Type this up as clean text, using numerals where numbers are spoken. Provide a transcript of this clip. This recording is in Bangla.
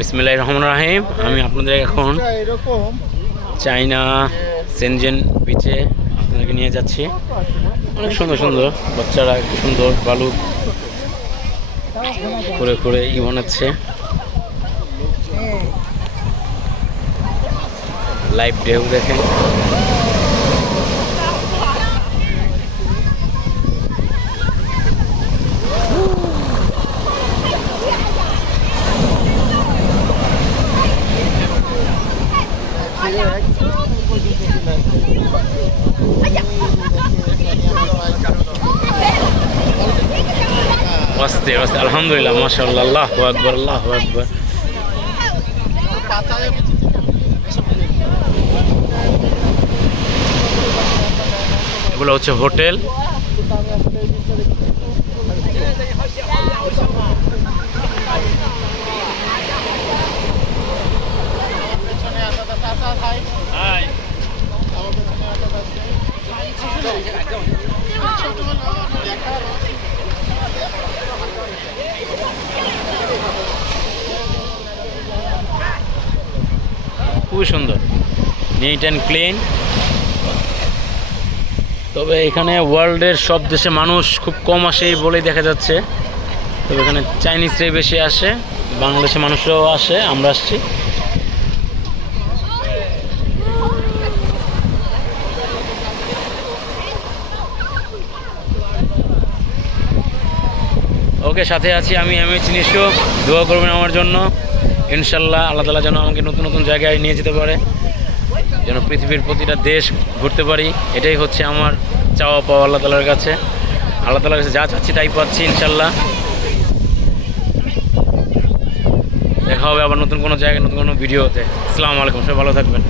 বিসমিল্লাহির রহমানির রহিম। আমি আপনাদের এখন চায়না সেনজেন বিচে আপনাদেরকে নিয়ে যাচ্ছি। অনেক সুন্দর সুন্দর বাচ্চারা একটু সুন্দর বালু করে করে বানাচ্ছে। লাইভ ঢেউ দেখেন। আস্তে আস্তে আলহামদুলিল্লাহ মাশাআল্লাহ আল্লাহু আকবার আল্লাহু আকবার। এগুলো হচ্ছে হোটেল। খুবই সুন্দর, নিট অ্যান্ড ক্লিন। তবে এখানে ওয়ার্ল্ডের সব দেশে মানুষ খুব কম আসে বলেই দেখা যাচ্ছে। তবে এখানে চাইনিজরাই বেশি আসে, বাংলাদেশের মানুষরাও আসে, আমরা আসছি। ওকে, সাথে আছি আমি চিনিসও। দোয়া করবেন আমার জন্য, ইনশাল্লাহ আল্লাহ তাআলা যেন আমাকে নতুন নতুন জায়গায় নিয়ে যেতে পারে, যেন পৃথিবীর প্রতিটা দেশ ঘুরতে পারি। এটাই হচ্ছে আমার চাওয়া পাওয়া আল্লাহ তাআলার কাছে। আল্লাহ তাআলার কাছে যা চাচ্ছি তাই পাচ্ছি ইনশাল্লাহ। দেখা হবে আবার নতুন কোনো জায়গায় নতুন কোনো ভিডিওতে। আসসালামু আলাইকুম, সবাই ভালো থাকবেন।